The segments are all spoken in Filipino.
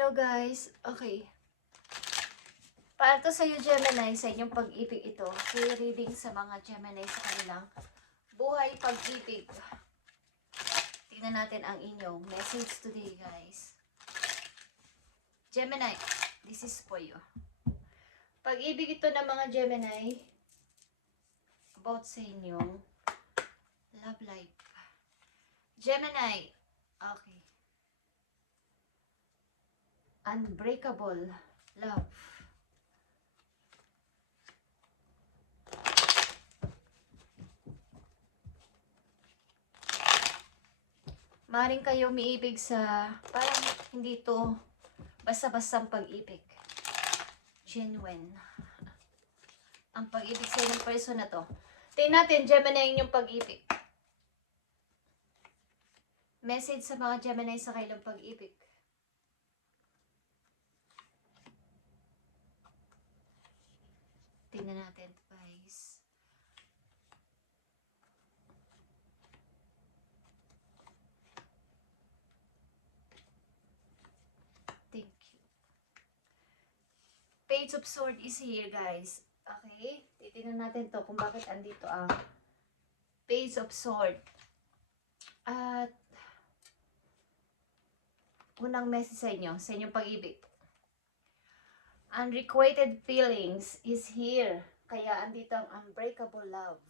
Hello guys. Okay. Para to sa iyo Gemini, sa inyong pag-ibig ito. Free reading sa mga Gemini sa kanilang buhay pag-ibig. Tingnan natin ang inyong message today guys. Gemini, this is for you. Pag-ibig ito ng mga Gemini about sa inyong love life. Gemini, okay. Unbreakable love. Maring kayo umiibig sa parang hindi to basta-bastang pag-ibig. Genuine. Ang pag-ibig sa inyong person na to. Tingnan natin, Gemini, yung pag-ibig. Message sa mga Gemini sa kailang pag-ibig. Tingnan natin, guys. Thank you. Page of Swords is here, guys. Okay? Titingnan natin to kung bakit andito ang Page of Swords. At unang message sa inyo, sa inyong pag-ibig. Unrequited feelings is here. Kaya andito ang unbreakable love.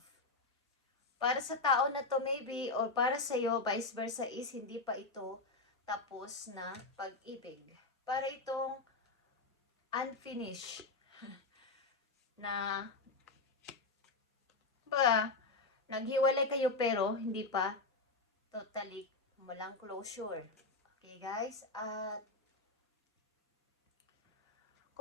Para sa tao na to maybe, or para sa iyo, vice versa is hindi pa ito tapos na pag-ibig. Para itong unfinished na naghiwalay kayo pero hindi pa totally walang closure. Okay guys? At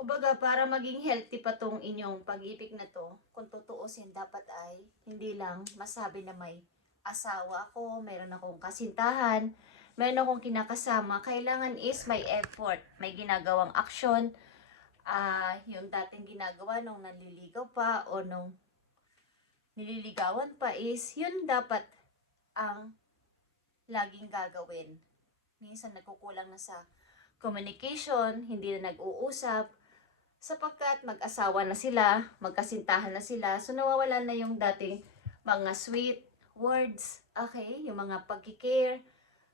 kumbaga, para maging healthy pa tong inyong pag-ibig na to, kung tutuusin, dapat ay hindi lang masabi na may asawa ako, meron akong kasintahan, meron akong kinakasama. Kailangan is may effort, may ginagawang action. Yung dating ginagawa nung naliligaw pa o nung nililigawan pa is, yun dapat ang laging gagawin. Minsan nagkukulang na sa communication, hindi na nag-uusap, sapagkat mag-asawa na sila, magkasintahan na sila, so nawawalan na yung dating mga sweet words, okay, yung mga pagkikare.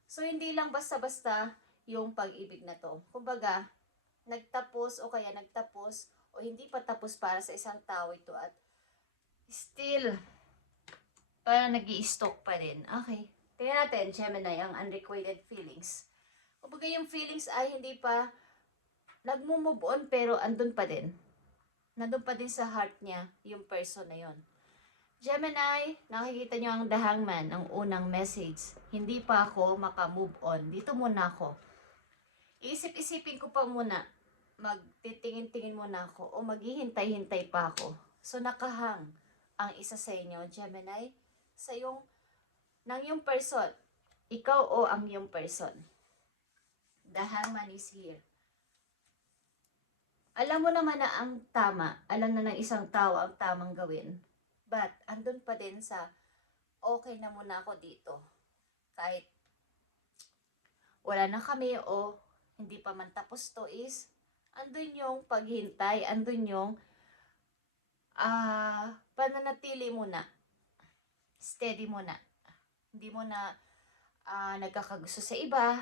So hindi lang basta-basta yung pag-ibig na to. Kumbaga, nagtapos o kaya nagtapos o hindi pa tapos para sa isang tao ito at still, parang nag-i-stalk pa rin. Okay, tingnan natin, Gemini, ang unrequited feelings. Kumbaga yung feelings ay hindi pa nagmo-move on pero andun pa din. Nandun pa din sa heart niya yung person na yon. Gemini, nakikita nyo ang The Hangman, ang unang message. Hindi pa ako maka-move on. Dito muna ako. Isip-isipin ko pa muna. Magtitingin-tingin muna ako o maghihintay-hintay pa ako. So nakahang ang isa sa inyo, Gemini, sa yung nang yung person. Ikaw o ang yung person. The Hangman is here. Alam mo naman na ang tama, alam na ng isang tao ang tamang gawin. But, andun pa din sa, okay na muna ako dito. Kahit wala na kami o hindi pa man tapos to is, andun yung paghintay, andun yung pananatili muna. Steady muna. Hindi mo na nagkakagusto sa iba.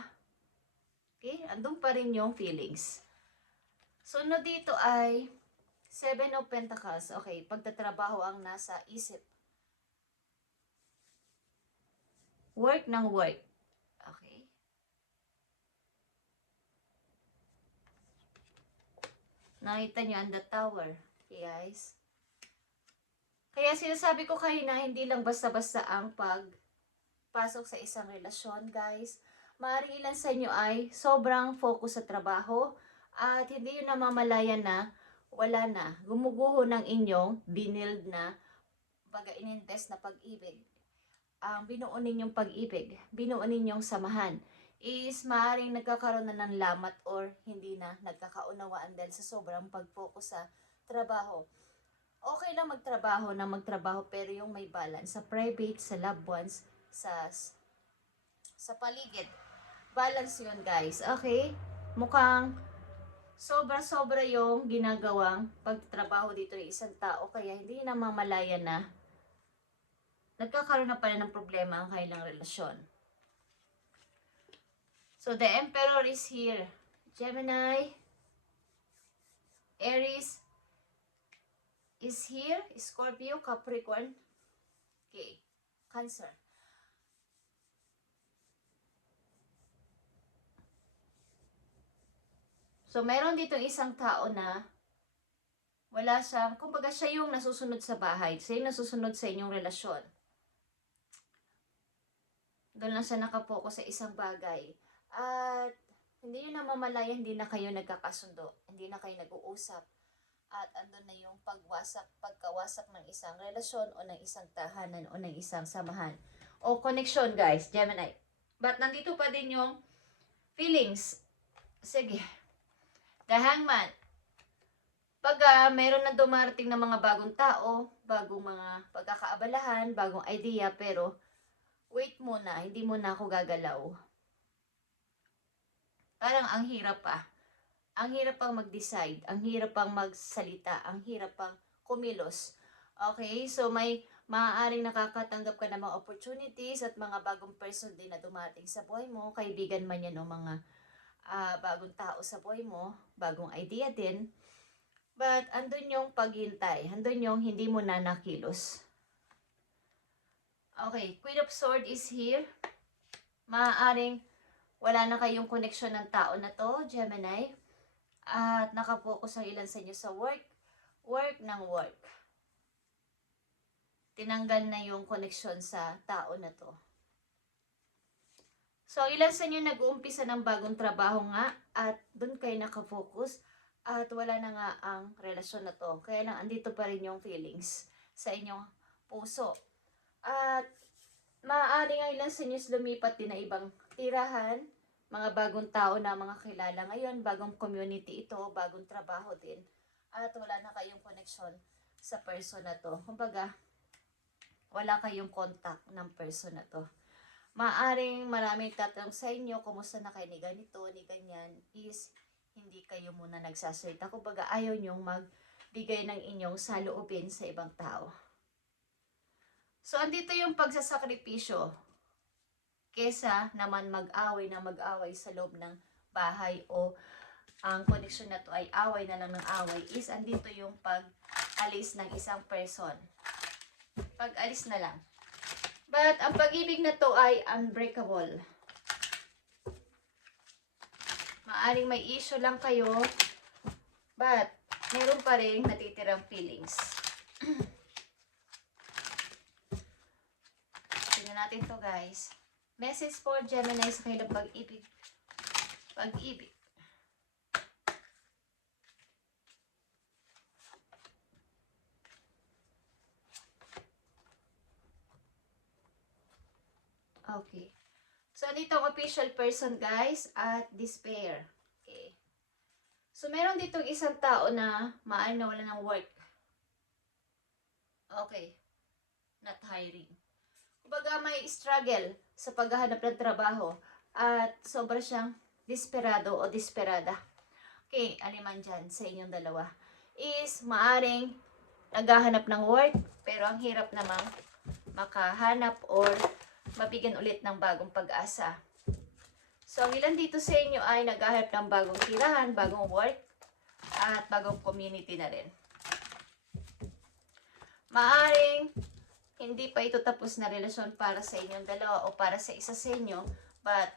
Okay? Andun pa rin yung feelings. So, no dito ay 7 of Pentacles. Okay, pagtatrabaho ang nasa isip. Work ng work. Okay. Nakita nyo ang the tower. Okay, guys. Kaya sinasabi ko kayo na hindi lang basta-basta ang pagpasok sa isang relasyon, guys. Maaaring ilan sa inyo ay sobrang focus sa trabaho at hindi yun namamalayan na wala na. Gumuguho ng inyong binild na ininvest na pag-ibig. Ang binuo ninyong pag-ibig, binuo ninyong samahan is maaaring nagkakaroon na ng lamat or hindi na nagkakaunawaan dahil sa sobrang pag-focus sa trabaho. Okay lang magtrabaho pero yung may balance sa private, sa loved ones, sa paligid. Balance yun guys, okay? mukhang sobra-sobra yung ginagawang pagtatrabaho dito ng isang tao, kaya hindi namamalayan na nagkakaroon na pala ng problema ang kanilang relasyon. So, the Emperor is here. Gemini, Aries is here. Scorpio, Capricorn, okay, Cancer. So, meron dito isang tao na wala siyang, kumbaga siya yung nasusunod sa bahay. Siya yung nasusunod sa inyong relasyon. Doon lang siya nakapokus sa isang bagay. At hindi nyo namamalayan, hindi na kayo nagkakasundo. Hindi na kayo nag-uusap. At andun na yung pagkawasak ng isang relasyon o ng isang tahanan o ng isang samahan. O connection, guys, Gemini. But nandito pa din yung feelings. Sige. The Hangman. Pag meron na dumarating na mga bagong tao, bagong mga pagkakaabalahan, bagong idea, pero wait muna, hindi muna ako gagalaw. Parang ang hirap pa. Ang hirap pang mag-decide, ang hirap pang magsalita, ang hirap pang kumilos. Okay, so may maaaring nakakatanggap ka ng mga opportunities at mga bagong person din na dumating sa buhay mo, kaibigan man yan o mga bagong tao sa buhay mo, bagong idea din. But andun yung paghintay, andun yung hindi mo na nakilos. Okay, Queen of Swords is here. Maaaring wala na kayong connection ng tao na to, Gemini. At nakapokus ang ilan sa inyo sa work ng work. Tinanggal na yung connection sa tao na to. So, ilan sa inyo nag-uumpisa ng bagong trabaho nga at dun kayo nakapokus at wala na nga ang relasyon na to. Kaya lang, andito pa rin yung feelings sa inyong puso. At maaari nga ilan sa inyo lumipat din na ibang tirahan, mga bagong tao na mga kilala ngayon, bagong community ito, bagong trabaho din. At wala na kayong connection sa person na to. Kumbaga, wala kayong contact ng person na to. Maaring maraming tatanong sa inyo, kumusta na kayo ni ganito, ni ganyan, is hindi kayo muna nagsasalita. Kumbaga, ayaw nyong magbigay ng inyong saloobin sa ibang tao. So, andito yung pagsasakripisyo. Kesa naman mag-away sa loob ng bahay o ang connection na to ay away na lang ng away, is andito yung pag-alis ng isang person. Pag-alis na lang. But, ang pag-ibig na to ay unbreakable. Maaring may issue lang kayo, but meron pa rin natitirang feelings. Tingnan natin to, guys. Message for Gemini sa kanilang pag-ibig. Pag-ibig. Okay. So, dito ang official person, guys, at despair. Okay. So, meron ditong isang tao na maaari na wala ng work. Okay. Not hiring. Kumbaga, may struggle sa paghahanap ng trabaho at sobra siyang desperado o desperada. Okay, aliman dyan sa inyong dalawa. Is maaring naghahanap ng work, pero ang hirap namang makahanap or mabigyan ulit ng bagong pag-asa. So, ang ilan dito sa inyo ay naghahanap ng bagong tirahan, bagong work, at bagong community na rin. Maaring hindi pa ito tapos na relasyon para sa inyong dalawa o para sa isa sa inyo, but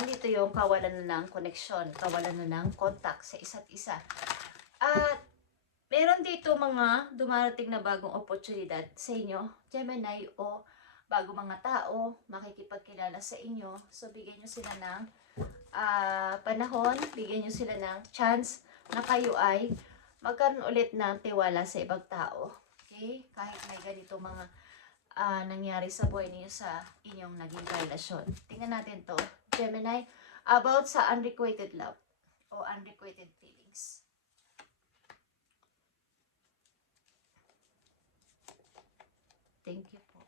andito yung kawalan na ng connection, kawalan na ng contact sa isa't isa. At meron dito mga dumarating na bagong oportunidad sa inyo, Gemini, o bago mga tao, makikipagkilala sa inyo. So, bigyan nyo sila ng panahon, bigyan nyo sila ng chance na kayo ay magkaroon ulit ng tiwala sa ibang tao. Okay? Kahit may ganito mga nangyari sa buhay niyo sa inyong naging relasyon. Tingnan natin to, Gemini, about sa unrequited love o unrequited feelings. Thank you po.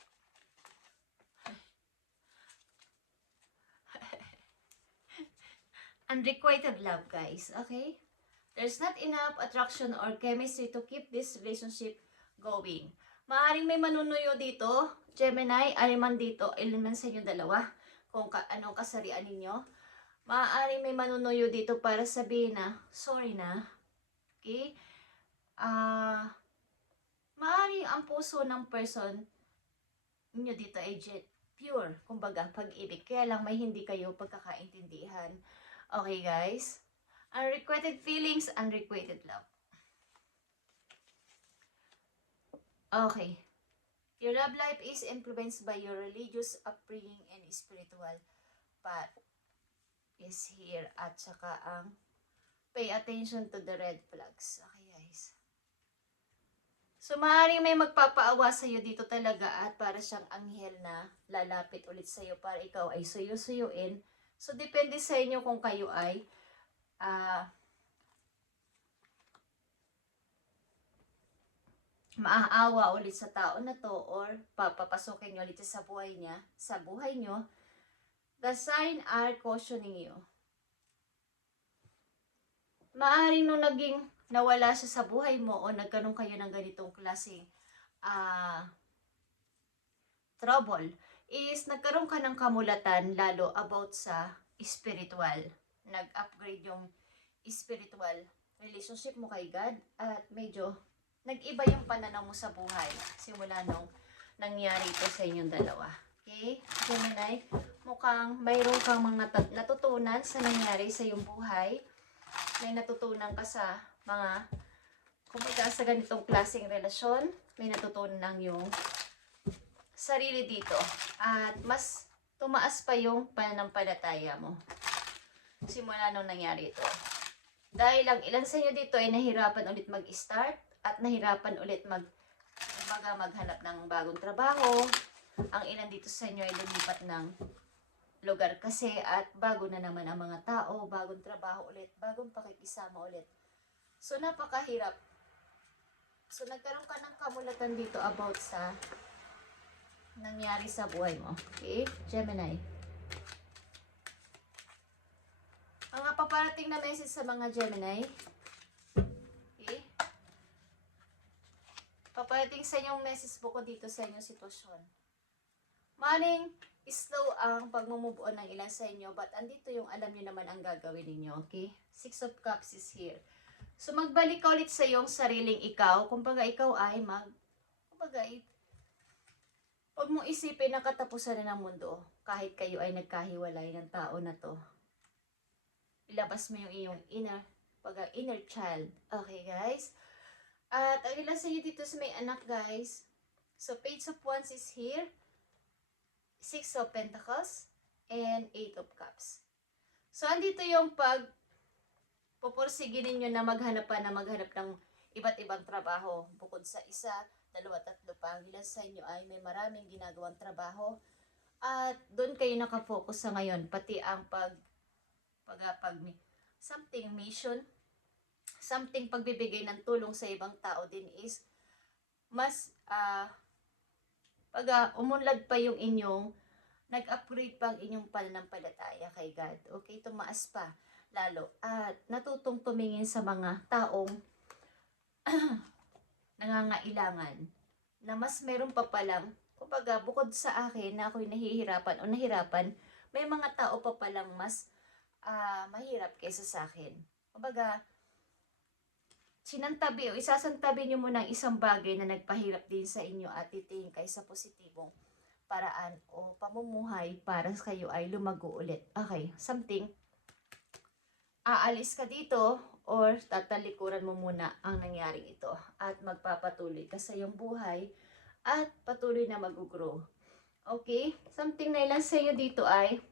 unrequited love, guys. Okay? There's not enough attraction or chemistry to keep this relationship going. Maaring may manunuyo dito, Gemini, aliman dito, aliman sa inyo dalawa, kung anong kasarian ninyo. Maaaring may manunuyo dito para sabihin na, sorry na, okay? Maaaring ang puso ng person ninyo dito ay pure, kumbaga, pag-ibig. Kaya lang may hindi kayo pagkakaintindihan. Okay, guys? Unrequited feelings, unrequited love. Okay. Your love life is influenced by your religious upbringing and spiritual path is here. At saka ang pay attention to the red flags. Okay, guys. So, maaaring may magpapaawa sa'yo dito talaga at para siyang anghel na lalapit ulit sa'yo para ikaw ay suyo-suyuin. So, depende sa inyo kung kayo ay maaawa ulit sa tao na to or papapasukin nyo ulit sa buhay nyo. The sign are cautioning you. Maaring nung naging nawala siya sa buhay mo o nagkaroon kayo ng ganitong klaseng trouble, is nagkaroon ka ng kamulatan lalo about sa spiritual. Nag-upgrade yung spiritual relationship mo kay God at medyo nag-iba yung pananaw mo sa buhay simula nung nangyari ito sa inyong dalawa. Okay? Gemini, mukhang mayroon kang mga natutunan sa nangyari sa iyong buhay. May natutunan ka sa mga, kumbaga sa ganitong klaseng relasyon, may natutunan ng yung sarili dito. At mas tumaas pa yung pananampalataya mo simula nung nangyari ito. Dahil ang ilan sa inyo dito ay nahirapan ulit mag-start at nahirapan ulit maghanap ng bagong trabaho. Ang ilan dito sa inyo ay lumipat ng lugar kasi at bago na naman ang mga tao, bagong trabaho ulit, bagong pakikisama ulit. So, napakahirap. So, nagkaroon ka ng kamulatan dito about sa nangyari sa buhay mo. Okay? Gemini. Ang paparating na message sa mga Gemini. Okay? Paparating sa inyong message po ko dito sa inyong sitwasyon. Maring slow ang pag-move on ng ilan sa inyo, but andito yung alam nyo naman ang gagawin ninyo, okay? Six of Cups is here. So, magbalik ka ulit sa iyong sariling ikaw. Kumbaga, ikaw ay huwag mong isipin na katapusan na ng mundo kahit kayo ay nagkahiwalay ng tao na to. Ilabas mo yung iyong inner child. Okay, guys? At ang ilan sa inyo dito sa may anak, guys. So, Page of Wands is here. Six of Pentacles and Eight of Cups. So, andito yung pupursigin ninyo na maghanap ng iba't ibang trabaho. Bukod sa isa, dalawa, tatlo pa. Ang ilan sa inyo ay may maraming ginagawang trabaho. At doon kayo nakafocus sa ngayon. Pati ang something mission, something pagbibigay ng tulong sa ibang tao din is mas umunlad pa yung inyong, nag-upgrade pa ang inyong pananampalataya kay God. Okay, tumaas pa lalo. At natutong tumingin sa mga taong nangangailangan na mas meron pa palang, kumbaga bukod sa akin na ako'y nahihirapan, may mga tao pa palang mas mahirap kaysa sa akin. Kumbaga, isasantabi nyo muna ang isang bagay na nagpahirap din sa inyo at titingin kayo sa positibong paraan o pamumuhay para kayo ay lumago ulit. Okay, something, aalis ka dito or tatalikuran mo muna ang nangyaring ito at magpapatuloy ka sa iyong buhay at patuloy na mag-grow. Okay, something na ilan sa inyo dito ay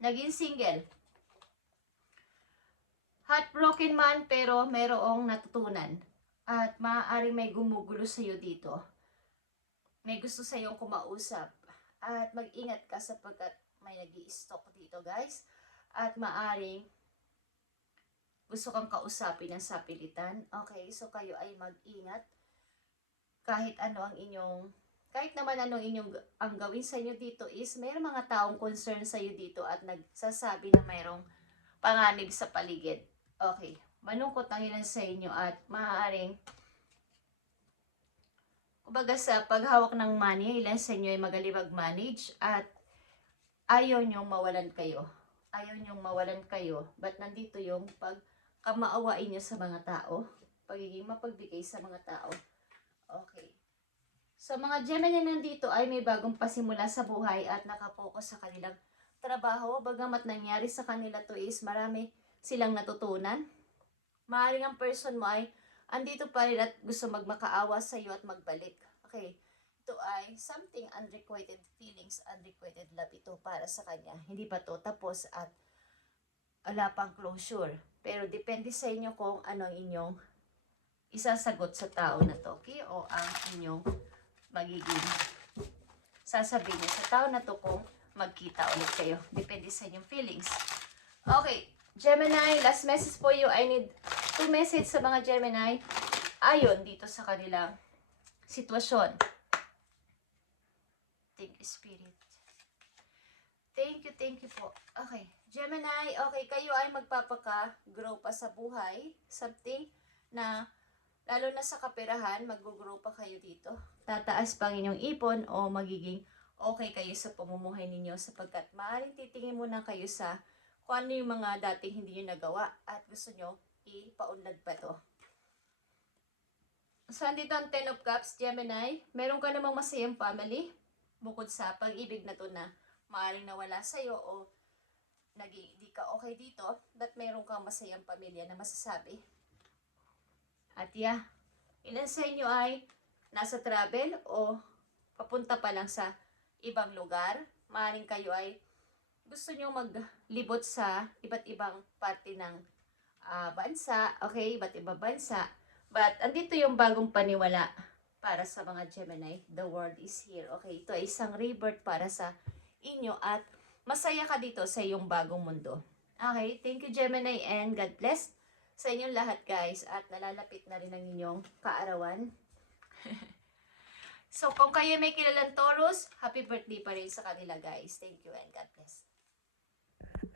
naging single. Heartbroken man pero mayroong natutunan. At maaari may gumugulo sa iyo dito. May gusto sa iyong kumausap. At mag-ingat ka sapagkat may nag-i-stalk dito, guys. At maaring gusto kang kausapin ng sapilitan. Okay, so kayo ay mag-ingat. Kahit naman ang gawin sa inyo dito is mayroong mga taong concern sa iyo dito at nagsasabi na mayroong panganib sa paligid. Okay. Malungkot ang ilan sa inyo at maaaring kumbaga sa paghawak ng money, ilan sa inyo ay magaling mag-manage at ayaw nyong mawalan kayo. Ayaw nyong mawalan kayo. But nandito yung pagkamaawain nyo sa mga tao. Pagiging mapagbigay sa mga tao. Okay. So mga Gemini nandito ay may bagong pasimula sa buhay at nakapokus sa kanilang trabaho. Bagamat nangyari sa kanila to is marami silang natutunan. Maaaring ang person mo ay andito pa rin at gusto magmakaawa sa iyo at magbalik. Okay. Ito ay something unrequited feelings, unrequited love ito para sa kanya. Hindi pa to tapos at wala pang closure. Pero depende sa inyo kung anong inyong isasagot sa tao na to. Okay? O ang inyong magiging sasabihin niya sa tao na to kung magkita ulit kayo. Depende sa inyong feelings. Okay. Gemini, last message for you. I need 2 message sa mga Gemini. Ayon dito sa kanilang sitwasyon. Thank you, Spirit. Thank you po. Okay. Gemini, okay, kayo ay magpapaka-grow pa sa buhay. Something na, lalo na sa kaperahan, mag-grow pa kayo dito. Tataas pang inyong ipon o magiging okay kayo sa pamumuhay ninyo sapagkat maaaring titingin muna kayo sa kung ano yung mga dating hindi nyo nagawa at gusto nyo ipaunlad pa to. So, andito ang 10 of Cups, Gemini. Meron ka namang masayang family bukod sa pag-ibig na to na maaaring nawala sa'yo o di ka okay dito, but meron kang masayang pamilya na masasabi. At yeah, ilan sa inyo ay nasa travel o papunta pa lang sa ibang lugar. Maaaring kayo ay gusto nyo maglibot sa iba't ibang parte ng bansa, okay, iba't ibang bansa. But andito yung bagong paniwala para sa mga Gemini. The world is here. Okay, ito ay isang rebirth para sa inyo at masaya ka dito sa iyong bagong mundo. Okay, thank you Gemini and God bless sa inyong lahat guys at nalalapit na rin ang inyong kaarawan. So kung kayo may kilalang Taurus, happy birthday pa rin sa kanila guys. Thank you and God bless.